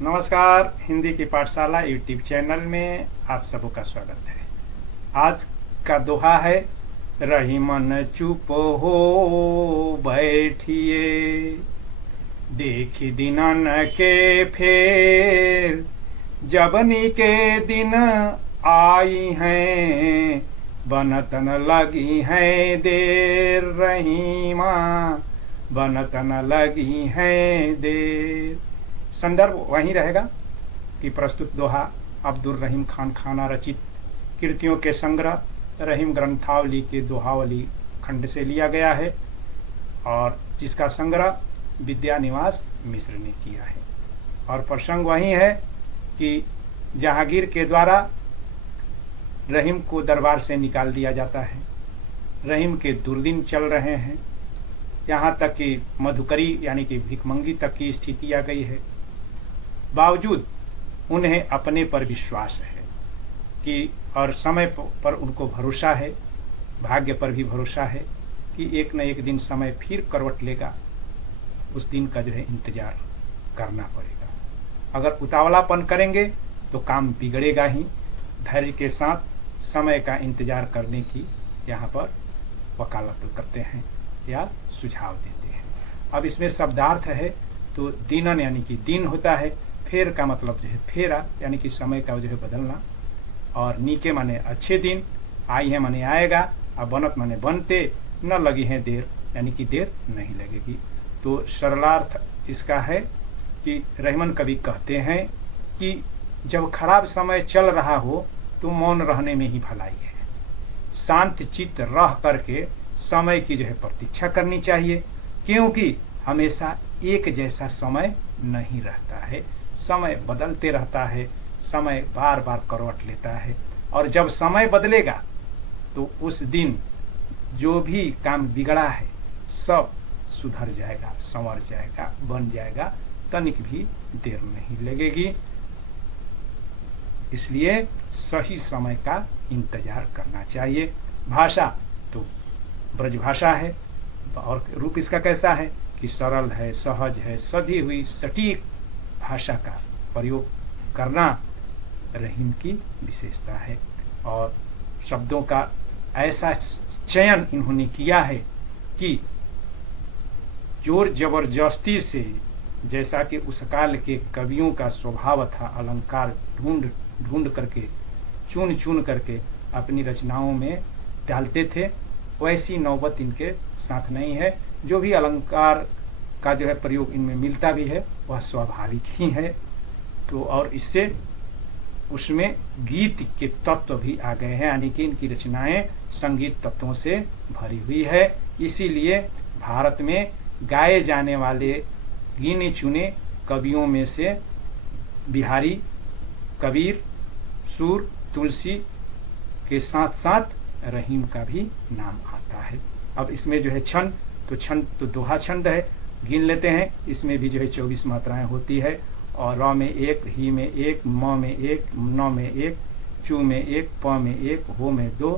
नमस्कार। हिंदी की पाठशाला यूट्यूब चैनल में आप सबों का स्वागत है। आज का दोहा है, रही मन चुप हो बैठिए, देखी दिनन के फेर, जबनी के दिन आई हैं, बनतन लगी हैं देर, रहीमा बनतन लगी हैं देर। संदर्भ वहीं रहेगा कि प्रस्तुत दोहा अब्दुल रहीम खान खाना रचित कृतियों के संग्रह रहीम ग्रंथावली के दोहावली खंड से लिया गया है और जिसका संग्रह विद्यानिवास मिश्र ने किया है। और प्रसंग वही है कि जहांगीर के द्वारा रहीम को दरबार से निकाल दिया जाता है। रहीम के दुर्दिन चल रहे हैं, यहाँ तक कि मधुकरी यानी कि भिखमंगी तक की स्थिति आ गई है। बावजूद उन्हें अपने पर विश्वास है कि और समय पर उनको भरोसा है, भाग्य पर भी भरोसा है कि एक न एक दिन समय फिर करवट लेगा। उस दिन का इंतजार करना पड़ेगा। अगर उतावलापन करेंगे तो काम बिगड़ेगा ही। धैर्य के साथ समय का इंतजार करने की यहाँ पर वकालत करते हैं या सुझाव देते हैं। अब इसमें शब्दार्थ है तो दिनन यानी कि दिन होता है, फेर का मतलब फेरा यानी कि समय का बदलना, और नीके माने अच्छे दिन, आई है माने आएगा, और बनत माने बनते, न लगी है देर यानी कि देर नहीं लगेगी। तो सरलार्थ इसका है कि रहमान कवि कहते हैं कि जब खराब समय चल रहा हो तो मौन रहने में ही भलाई है। शांत चित्त रह करके समय की प्रतीक्षा करनी चाहिए, क्योंकि हमेशा एक जैसा समय नहीं रहता है। समय बदलते रहता है, समय बार बार करवट लेता है, और जब समय बदलेगा तो उस दिन जो भी काम बिगड़ा है सब सुधर जाएगा, संवर जाएगा, बन जाएगा, तनिक भी देर नहीं लगेगी। इसलिए सही समय का इंतजार करना चाहिए। भाषा तो ब्रज भाषा है, और रूप इसका कैसा है कि सरल है, सहज है, सधी हुई सटीक भाषा का प्रयोग करना रहीम की विशेषता है। और शब्दों का ऐसा चयन इन्होंने किया है कि जोर जबरदस्ती से, जैसा कि उस काल के कवियों का स्वभाव था, अलंकार ढूंढ ढूंढ करके, चुन चुन करके अपनी रचनाओं में डालते थे, वैसी नौबत इनके साथ नहीं है। जो भी अलंकार का प्रयोग इनमें मिलता भी है वह स्वाभाविक ही है। तो और इससे उसमें गीत के तत्व भी आ गए हैं, यानी कि इनकी रचनाएं संगीत तत्वों से भरी हुई है। इसीलिए भारत में गाए जाने वाले गिने चुने कवियों में से बिहारी, कबीर, सूर, तुलसी के साथ साथ रहीम का भी नाम आता है। अब इसमें छंद तो दोहा छंद है, गिन लेते हैं। इसमें भी 24 मात्राएं होती है, और र में 1, ही में 1, म में 1, न में 1, चू में 1, प में 1, हो में 2,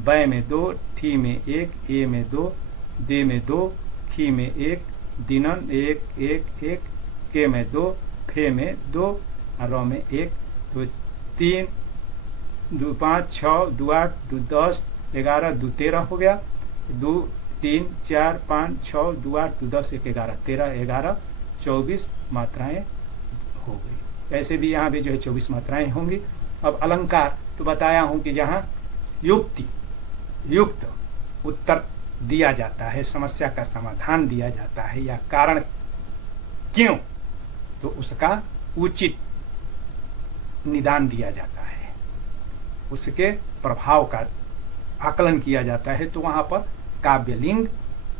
बै में 2, ठी में 1, ए में 2, दे में 2, खी में 1, दिनन 1 1 1, के में 2, फे में 2, र में 1, तो 3 2 5 6 2 8 2 10 11 2 13 हो गया। 2 3 4 5 6 2 8 2 10 1 11 13 11 24 मात्राएं हो गई। ऐसे भी यहाँ भी 24 मात्राएं होंगी। अब अलंकार तो बताया हूँ कि जहाँ युक्त उत्तर दिया जाता है, समस्या का समाधान दिया जाता है या कारण क्यों, तो उसका उचित निदान दिया जाता है, उसके प्रभाव का आकलन किया जाता है। तो वहाँ पर काव्यलिंग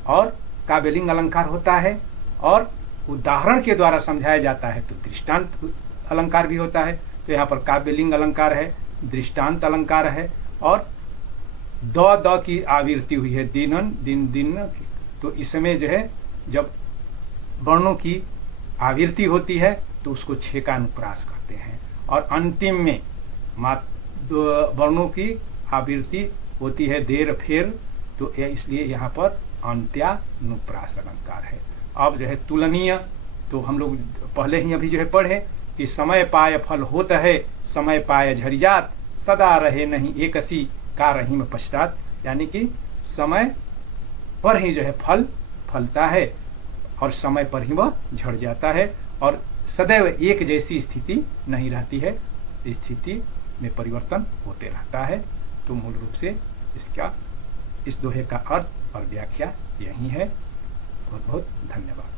और काव्यलिंग अलंकार होता है, और उदाहरण के द्वारा समझाया जाता है तो दृष्टांत अलंकार भी होता है। तो यहाँ पर काव्यलिंग अलंकार है, दृष्टांत अलंकार है, और द की आवृत्ति हुई है, दिनन दिन दिन। तो इसमें जब वर्णों की आवृत्ति होती है तो उसको छे का अनुप्रास करते हैं, और अंतिम में वर्णों की आवृत्ति होती है देर फेर, तो इसलिए यहाँ पर अंत्यानुप्रास अलंकार है। अब तुलनीय तो हम लोग पहले ही अभी पढ़े कि समय पाय फल होत है, समय पाय झरि जात, सदा रहे नहीं एकसी का रहीम पश्चात। यानी कि समय पर ही जो है फल फलता है और समय पर ही वह झड़ जाता है, और सदैव एक जैसी स्थिति नहीं रहती है, स्थिति में परिवर्तन होते रहता है। तो मूल रूप से इस दोहे का अर्थ और व्याख्या यही है। बहुत बहुत धन्यवाद।